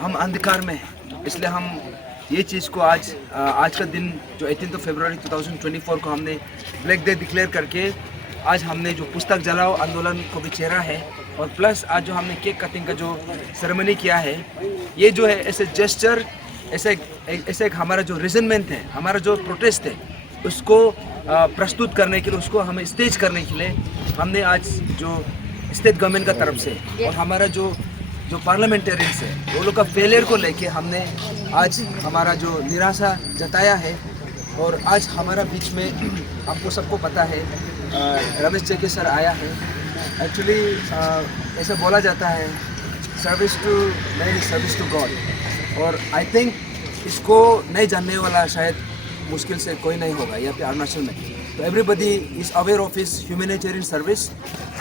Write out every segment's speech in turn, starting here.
हम अंधकार में हैं, इसलिए हम ये चीज़ को आज का दिन जो 18 फरवरी 2024 को हमने ब्लैक डे डिक्लेयर करके आज हमने जो पुस्तक जलाओ आंदोलन को भी चेहरा है, और प्लस आज जो हमने केक कटिंग का जो सेरेमनी किया है, ये जो है ऐसे जेस्चर, ऐसे एक हमारा जो रिजनमेंट है, हमारा जो प्रोटेस्ट है, उसको प्रस्तुत करने के लिए, उसको हमें स्टेज करने के लिए हमने आज जो स्टेट गवर्नमेंट का तरफ से और हमारा जो पार्लियामेंटेरियंस है वो लोग का फेलियर को लेके हमने आज हमारा जो निराशा जताया है। और आज हमारा बीच में आपको सबको पता है रमेश चेके सर आया है। एक्चुअली ऐसा बोला जाता है service to man, service to God, और आई थिंक इसको नहीं जानने वाला शायद मुश्किल से कोई नहीं होगा यहाँ पे अरुणाचल में। तो everybody is aware of his humanitarian service,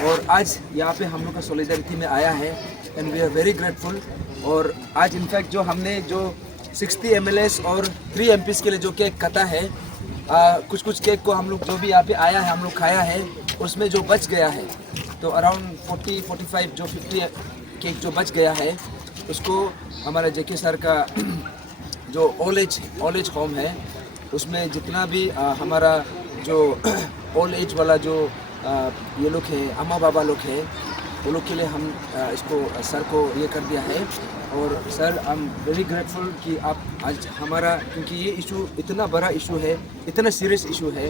और आज यहाँ पे हम लोग का सॉलिडारिटी में आया है and we are very grateful. और आज इनफैक्ट जो हमने जो 60 MLAs और 3 MPs के लिए जो केक कटा है, कुछ केक को हम लोग जो भी यहाँ पे आया है हम लोग खाया है, उसमें जो बच गया है तो अराउंड 40-45 जो 50 केक जो बच गया है, उसको हमारा जेके सर का जो ओल्ड एज होम है उसमें जितना भी हमारा जो ओल्ड एज वाला जो ये लोग है, अम्मा बाबा लोग हैं, वो लोग के लिए हम इसको सर को ये कर दिया है। और sir I am very grateful कि आप आज हमारा, क्योंकि ये इशू इतना बड़ा इशू है, इतना सीरियस इशू है,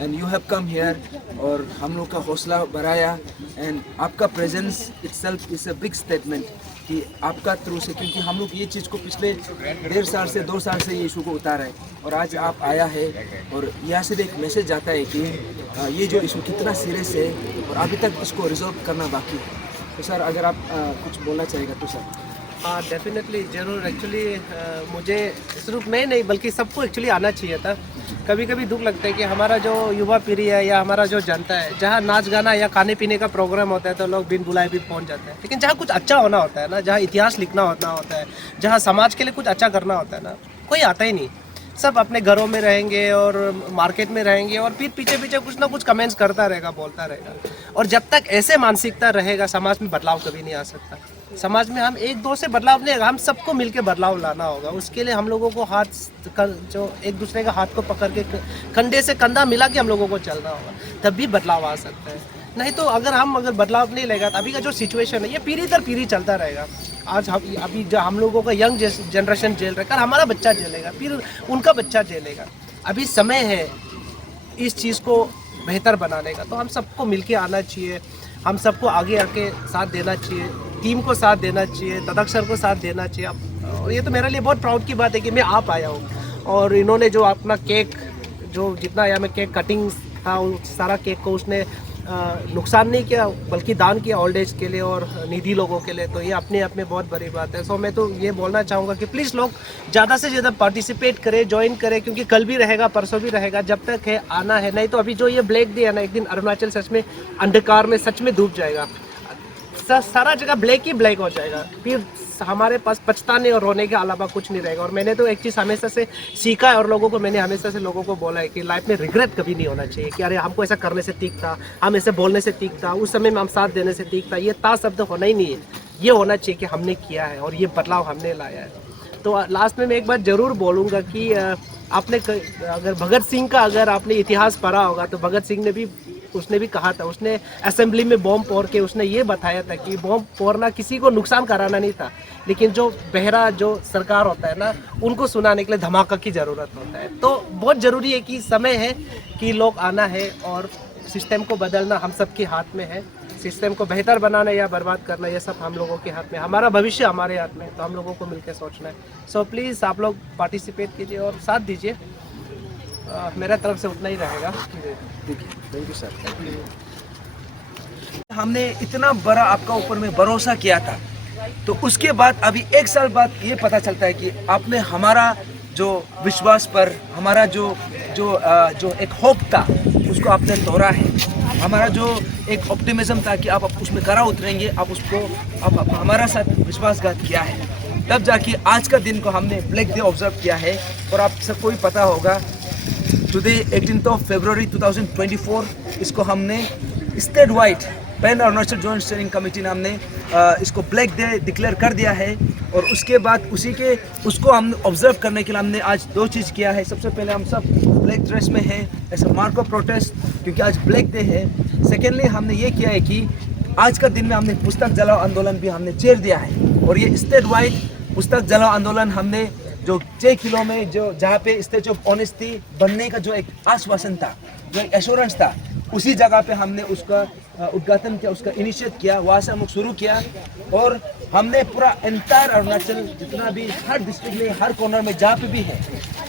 and you have come here और हम लोग का हौसला बढ़ाया, एंड आपका presence itself is a big statement कि आपका थ्रू से, क्योंकि हम लोग ये चीज़ को पिछले 1.5 साल से 2 साल से ये इशू को उतारा है, और आज आप आया है और यहाँ से भी एक मैसेज जाता है कि ये जो इशू कितना सीरियस है और अभी तक इसको रिजॉल्व करना बाकी है। तो सर अगर आप कुछ बोलना चाहेगा तो सर। हाँ डेफिनेटली ज़रूर। एक्चुअली मुझे सिर्फ मैं नहीं बल्कि सबको एक्चुअली आना चाहिए था। कभी कभी दुख लगता है कि हमारा जो युवा पीढ़ी है या हमारा जो जनता है, जहाँ नाच गाना या खाने पीने का प्रोग्राम होता है तो लोग बिन बुलाए भी पहुँच जाते हैं, लेकिन जहाँ कुछ अच्छा होना होता है ना, जहाँ इतिहास लिखना होता है, जहाँ समाज के लिए कुछ अच्छा करना होता है ना, कोई आता ही नहीं। सब अपने घरों में रहेंगे और मार्केट में रहेंगे और फिर पीछे पीछे कुछ ना कुछ कमेंट्स करता रहेगा, बोलता रहेगा। और जब तक ऐसे मानसिकता रहेगा समाज में बदलाव कभी नहीं आ सकता। समाज में हम एक दो से बदलाव नहीं आएगा, हम सबको मिलकर बदलाव लाना होगा। उसके लिए हम लोगों को जो एक दूसरे का हाथ को पकड़ के कंधे से कंधा मिला के हम लोगों को चलना होगा, तब भी बदलाव आ सकता है। नहीं तो अगर बदलाव नहीं लेगा तो अभी का जो सिचुएशन है ये पीढ़ी दर पीढ़ी चलता रहेगा। आज अभी जो हम लोगों का यंग जनरेशन झेल रहा है, कल हमारा बच्चा झेलेगा, फिर उनका बच्चा झेलेगा। अभी समय है इस चीज़ को बेहतर बनाने का, तो हम सबको मिलके आना चाहिए, हम सबको आगे आके साथ देना चाहिए, टीम को साथ देना चाहिए, तदक सर को साथ देना चाहिए। और ये तो मेरे लिए बहुत प्राउड की बात है कि मैं आ पाया हूँ, और इन्होंने जो अपना केक जो जितना यहाँ में केक कटिंग था उस सारा केक को उसने नुकसान नहीं किया बल्कि दान किया ओल्ड एज के लिए और निधि लोगों के लिए। तो ये अपने आप में बहुत बड़ी बात है। सो मैं तो ये बोलना चाहूँगा कि प्लीज़ लोग ज़्यादा से ज़्यादा पार्टिसिपेट करें, ज्वाइन करें, क्योंकि कल भी रहेगा, परसों भी रहेगा, जब तक है आना है। नहीं तो अभी जो ये ब्लैक डे है ना, एक दिन अरुणाचल सच में अंधकार में सच में डूब जाएगा, सारा जगह ब्लैक ही ब्लैक हो जाएगा, फिर हमारे पास पछताने और रोने के अलावा कुछ नहीं रहेगा। और मैंने तो एक चीज़ हमेशा से सीखा है और मैंने हमेशा से लोगों को बोला है कि लाइफ में रिग्रेट कभी नहीं होना चाहिए कि अरे हमको ऐसा करने से ठीक था, हम ऐसे बोलने से ठीक था, उस समय में हम साथ देने से ठीक था। ये ता शब्द होना ही नहीं है, ये होना चाहिए कि हमने किया है और ये बदलाव हमने लाया है। तो लास्ट में मैं एक बात ज़रूर बोलूँगा कि आपने अगर भगत सिंह का अगर आपने इतिहास पढ़ा होगा तो भगत सिंह ने उसने भी कहा था, उसने असेंबली में बॉम्ब फोड़ के उसने ये बताया था कि बॉम्ब फोड़ना किसी को नुकसान कराना नहीं था, लेकिन जो बहरा जो सरकार होता है ना, उनको सुनाने के लिए धमाका की ज़रूरत होता है। तो बहुत ज़रूरी है कि समय है कि लोग आना है और सिस्टम को बदलना हम सब के हाथ में है। सिस्टम को बेहतर बनाना या बर्बाद करना ये सब हम लोगों के हाथ में, हमारा भविष्य हमारे हाथ में, तो हम लोगों को मिलकर सोचना है। सो प्लीज़ आप लोग पार्टिसिपेट कीजिए और साथ दीजिए। मेरा तरफ से उतना ही रहेगा। Thank you sir. हमने इतना बड़ा आपका ऊपर में भरोसा किया था, तो उसके बाद अभी 1 साल बाद ये पता चलता है कि आपने हमारा जो विश्वास पर, हमारा जो एक होप था उसको आपने तोड़ा है। हमारा जो एक ऑप्टिमिज्म था कि आप उसमें खरा उतरेंगे, आप हमारा साथ विश्वासघात किया है। तब जाके आज का दिन को हमने ब्लैक डे ऑब्जर्व किया है। और आप सबको भी पता होगा टुडे 18 फरवरी 2024 इसको हमने state wide pan Arunachal joint steering committee ने हमने इसको ब्लैक डे डिक्लेयर कर दिया है। और उसके बाद उसको हम ऑब्जर्व करने के लिए हमने आज 2 चीज़ किया है। सबसे पहले हम सब ब्लैक ड्रेस में हैं ऐसा मार्क ऑफ प्रोटेस्ट, क्योंकि आज ब्लैक डे है। सेकेंडली हमने ये किया है कि आज का दिन में हमने पुस्तक जलाओ आंदोलन भी हमने छेड़ दिया है। और ये स्टेट वाइड पुस्तक जलाओ आंदोलन हमने जो 6 किलो में जो जहाँ पे स्टेज ऑफ ऑनेस्टी बनने का जो एक आश्वासन था, जो एक एश्योरेंस था, उसी जगह पे हमने उसका उद्घाटन किया, उसका इनिशिएट किया। वहाँ से हम लोग शुरू किया और हमने पूरा एंटायर अरुणाचल जितना भी हर डिस्ट्रिक्ट में हर कॉर्नर में जहाँ पे भी है,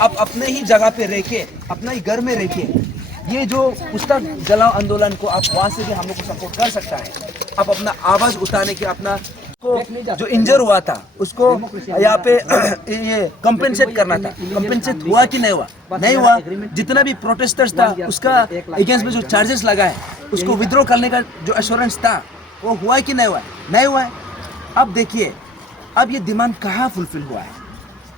अब अपने ही जगह पे रह के अपना ही घर में रह के ये जो पुस्तक जलाओ आंदोलन को आप वहाँ से भी हम लोग को सपोर्ट कर सकता है। आप अपना आवाज़ उठाने के अपना को जो इंजर हुआ था उसको यहाँ पे ये कंपेंसेट करना था। कंपेंसेट हुआ कि नहीं हुआ? नहीं हुआ। जितना भी प्रोटेस्टर्स था उसका अगेंस्ट में जो चार्जेस लगा है उसको विड्रॉ करने का जो एश्योरेंस था वो हुआ कि नहीं हुआ? नहीं हुआ है। अब देखिए अब ये डिमांड कहाँ फुलफिल हुआ है।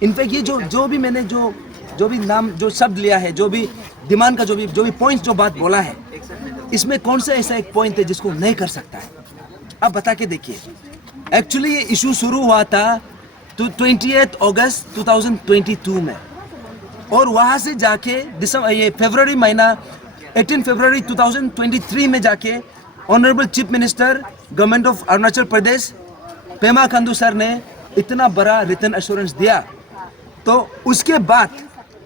इनफैक्ट ये जो भी मैंने जो भी नाम जो शब्द लिया है, जो भी डिमांड का जो भी पॉइंट जो बात बोला है, इसमें कौन सा ऐसा एक पॉइंट है जिसको नहीं कर सकता है? अब बता के देखिए। एक्चुअली ये इशू शुरू हुआ था 28 अगस्त 2022 में और वहाँ से जाके ये फरवरी महीना 18 फरवरी 2023 में जाके honourable chief minister government of Arunachal Pradesh Pema Khandu sir ने इतना बड़ा रिटर्न एश्योरेंस दिया। तो उसके बाद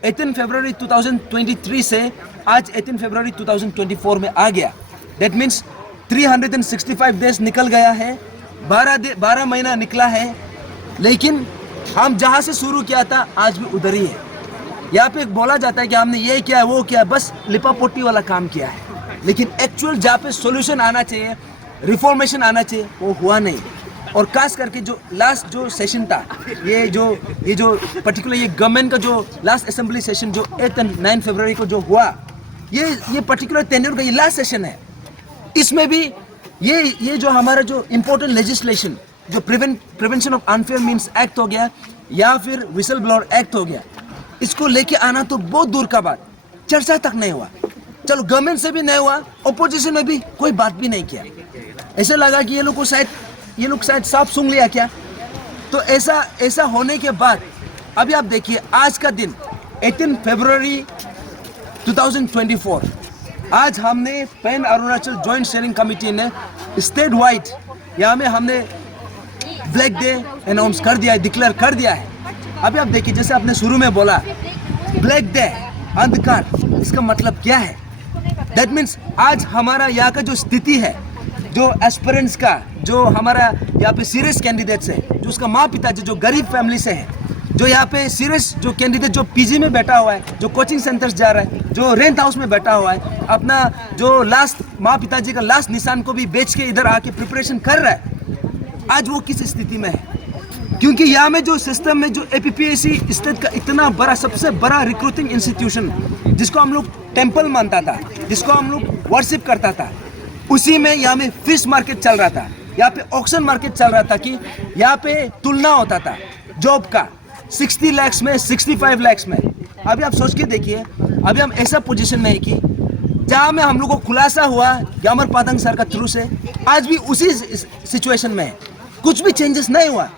18 फरवरी 2023 से आज 18 फरवरी 2024 में आ गया। दैट मीन्स 365 डेज निकल गया है, 12 महीना निकला है। लेकिन हम जहाँ से शुरू किया था आज भी उधर ही है। यहाँ पे बोला जाता है कि हमने ये किया वो किया, बस लिपापोटी वाला काम किया है। लेकिन एक्चुअल जहाँ पे सॉल्यूशन आना चाहिए, रिफॉर्मेशन आना चाहिए, वो हुआ नहीं। और खास करके जो लास्ट जो सेशन था, ये जो पर्टिकुलर ये गवर्नमेंट का जो लास्ट असेंबली सेशन जो 8 और 9 फरवरी को जो हुआ, ये पर्टिकुलर टेन्योर का ये लास्ट सेशन है। इसमें भी ये जो हमारा जो इम्पोर्टेंट लेजिस्लेशन जो prevention of unfair means act हो गया या फिर विसल ब्लोअर एक्ट हो गया, इसको लेके आना तो बहुत दूर का बात, चर्चा तक नहीं हुआ। चलो गवर्नमेंट से भी नहीं हुआ, ऑपोजिशन में भी कोई बात भी नहीं किया। ऐसा लगा कि ये लोग शायद साफ सुन लिया क्या। तो ऐसा होने के बाद अभी आप देखिए आज का दिन 18 फरवरी 2024, आज हमने pan Arunachal joint steering committee ने स्टेट वाइड यहाँ में हमने ब्लैक डे अनाउंस कर दिया है, डिक्लेयर कर दिया है। अभी आप देखिए जैसे आपने शुरू में बोला ब्लैक डे अंधकार, इसका मतलब क्या है? दैट मीन्स आज हमारा यहाँ का जो स्थिति है, जो एस्पिरेंट्स का, जो हमारा यहाँ पे सीरियस कैंडिडेट्स है, जो उसका माँ पिता जो गरीब फैमिली से है, जो यहाँ पे सीरियस जो कैंडिडेट जो पीजी में बैठा हुआ है, जो कोचिंग सेंटर्स जा रहा है, जो रेंट हाउस में बैठा हुआ है, अपना जो लास्ट माँ पिताजी का लास्ट निशान को भी बेच के इधर आके प्रिपरेशन कर रहा है, आज वो किस स्थिति में है? क्योंकि यहाँ में जो सिस्टम में जो एपीपीएससी स्टेट का इतना बड़ा सबसे बड़ा रिक्रूटिंग इंस्टीट्यूशन जिसको हम लोग टेम्पल मानता था, जिसको हम लोग वर्शिप करता था, उसी में यहाँ में फिश मार्केट चल रहा था, यहाँ पे ऑक्शन मार्केट चल रहा था कि यहाँ पे तुलना होता था जॉब का 60 लाख में 65 लाख में। अभी आप सोच के देखिए, अभी हम ऐसा पोजीशन में है कि जहाँ में हम लोग को खुलासा हुआ ग्यामर पादंग सर का थ्रू से, आज भी उसी सिचुएशन में है, कुछ भी चेंजेस नहीं हुआ।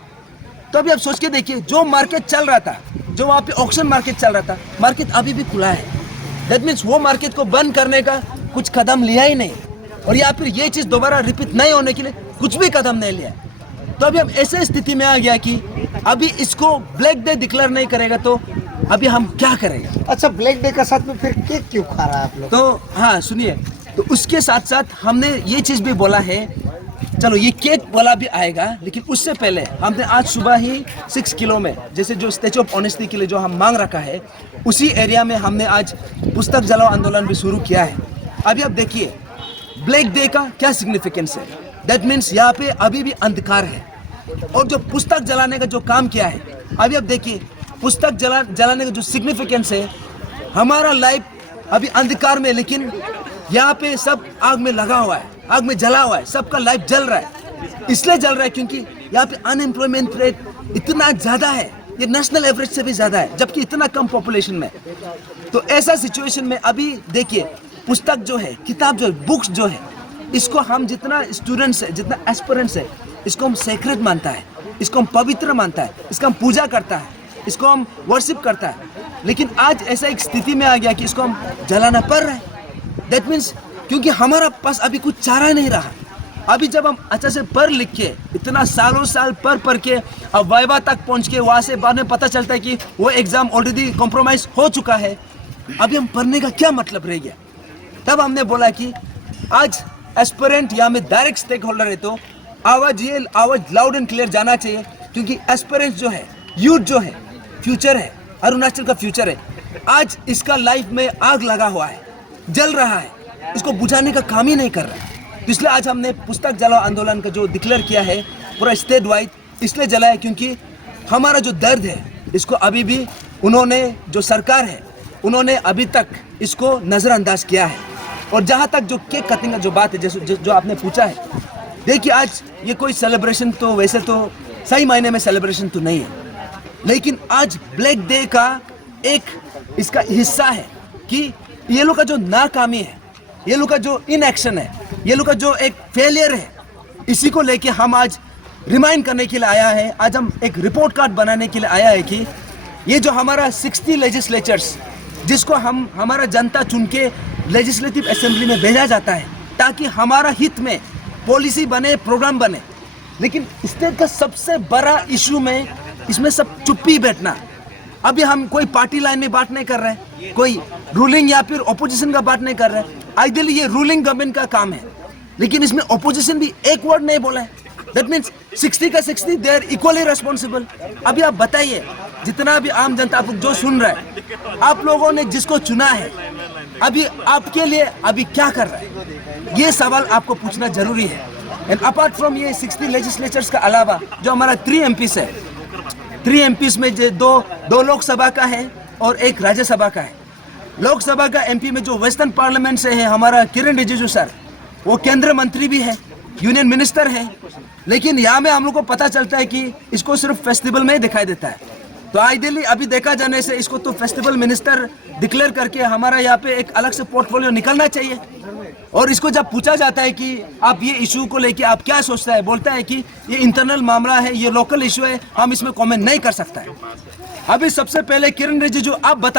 तो अभी आप सोच के देखिए जो मार्केट चल रहा था, जो वहाँ पे ऑक्शन मार्केट चल रहा था, मार्केट अभी भी खुला है। दैट मीन्स वो मार्केट को बंद करने का कुछ कदम लिया ही नहीं, और या फिर ये चीज़ दोबारा रिपीट नहीं होने के लिए कुछ भी कदम नहीं लिया। तो अभी हम ऐसे स्थिति में आ गया कि अभी इसको ब्लैक डे डिक्लेयर नहीं करेगा तो अभी हम क्या करेंगे? अच्छा, ब्लैक डे का साथ में फिर केक क्यों खा रहा है आप लोग? तो हाँ सुनिए, तो उसके साथ साथ हमने ये चीज़ भी बोला है, चलो ये केक वाला भी आएगा, लेकिन उससे पहले हमने आज सुबह ही 6 किलो में जैसे जो स्टैचू ऑफ ऑनेस्टी के लिए जो हम मांग रखा है, उसी एरिया में हमने आज पुस्तक जलाओ आंदोलन भी शुरू किया है। अभी आप देखिए ब्लैक डे का क्या सिग्निफिकेंस है। दैट मीन्स यहाँ पे अभी भी अंधकार है, और जो पुस्तक जलाने का जो काम किया है, अभी आप देखिए पुस्तक जलाने का जो सिग्निफिकेंस है, हमारा लाइफ अभी अंधकार में, लेकिन यहाँ पे सब आग में लगा हुआ है, आग में जला हुआ है, सबका लाइफ जल रहा है। इसलिए जल रहा है क्योंकि यहाँ पे अनएम्प्लॉयमेंट रेट इतना ज़्यादा है, ये नेशनल एवरेज से भी ज़्यादा है, जबकि इतना कम पॉपुलेशन में। तो ऐसा सिचुएशन में अभी देखिए पुस्तक जो है, किताब जो है, बुक्स जो है, इसको हम जितना स्टूडेंट्स है, जितना एस्पिरेंट्स है, इसको हम सेक्रेट मानता है, इसको हम पवित्र मानता है, इसका हम पूजा करता है, इसको हम वर्शिप करता है। लेकिन आज ऐसा एक स्थिति में आ गया कि इसको हम जलाना पड़ रहा है। दैट मीन्स क्योंकि हमारा पास अभी कुछ चारा नहीं रहा। अभी जब हम अच्छा से पढ़ लिख के इतना सालों साल पढ़ के अब वाइवा तक पहुंच के वहाँ से बाद में पता चलता है कि वो एग्ज़ाम ऑलरेडी कॉम्प्रोमाइज़ हो चुका है, अभी हम पढ़ने का क्या मतलब रह गया। तब हमने बोला कि आज एस्पिरेंट या में डायरेक्ट स्टेक होल्डर है तो आवाज़ लाउड एंड क्लियर जाना चाहिए, क्योंकि एस्पिरेंट जो है, यूथ जो है, फ्यूचर है, अरुणाचल का फ्यूचर है। आज इसका लाइफ में आग लगा हुआ है, जल रहा है, इसको बुझाने का काम ही नहीं कर रहा है। तो इसलिए आज हमने पुस्तक जलाओ आंदोलन का जो डिक्लेयर किया है पूरा स्टेट वाइड इसलिए जलाया क्योंकि हमारा जो दर्द है इसको अभी भी उन्होंने, जो सरकार है, उन्होंने अभी तक इसको नज़रअंदाज किया है। और जहाँ तक जो केक कटिंग का जो बात है, जो आपने पूछा है, देखिए आज ये कोई सेलिब्रेशन तो वैसे तो सही मायने में सेलिब्रेशन तो नहीं है, लेकिन आज ब्लैक डे का एक इसका हिस्सा है कि ये लोग का जो नाकामी है, ये लोग का जो इनएक्शन है, ये लोग का जो एक फेलियर है, इसी को लेके हम आज रिमाइंड करने के लिए आया है। आज हम एक रिपोर्ट कार्ड बनाने के लिए आया है कि ये जो हमारा 60 लेजिस्लेचर्स जिसको हमारा जनता चुन के लेजिस्लेटिव असेंबली में भेजा जाता है ताकि हमारा हित में पॉलिसी बने, प्रोग्राम बने, लेकिन स्टेट का सबसे बड़ा इशू में इसमें सब चुप्पी बैठना। अभी हम कोई पार्टी लाइन में बात नहीं कर रहे हैं, कोई रूलिंग या फिर ओपोजिशन का बात नहीं कर रहे हैं। आइडियली ये रूलिंग गवर्नमेंट का काम है, लेकिन इसमें ओपोजिशन भी एक वर्ड नहीं बोला है। दैट मीन्स 60 का 60 दे आर इक्वली रिस्पॉन्सिबल। अभी आप बताइए, जितना भी आम जनता आप जो सुन रहा है, आप लोगों ने जिसको चुना है अभी आपके लिए अभी क्या कर रहा है, ये सवाल आपको पूछना जरूरी है। एंड अपार्ट फ्रॉम ये 60 लेजिस्लेचर्स का अलावा जो हमारा 3 MPs है, 3 MPs में जो दो लोकसभा का है और एक राज्यसभा का है। लोकसभा का MP में जो वेस्टर्न पार्लियामेंट से है हमारा किरण रिजिजू सर, वो केंद्रीय मंत्री भी है, यूनियन मिनिस्टर है, लेकिन यहाँ में हम लोग को पता चलता है कि इसको सिर्फ फेस्टिवल में ही दिखाई देता है। तो आइडियली अभी देखा जाने से इसको तो फेस्टिवल मिनिस्टर डिक्लेयर करके हमारा यहाँ पे एक अलग से पोर्टफोलियो निकलना चाहिए। और इसको जब पूछा जाता है कि आप ये इशू को लेके आप क्या सोचता है, बोलता है कि ये इंटरनल मामला है, ये लोकल इशू है, हम इसमें कमेंट नहीं कर सकता है। अभी सबसे पहले किरण रिजिजू आप बता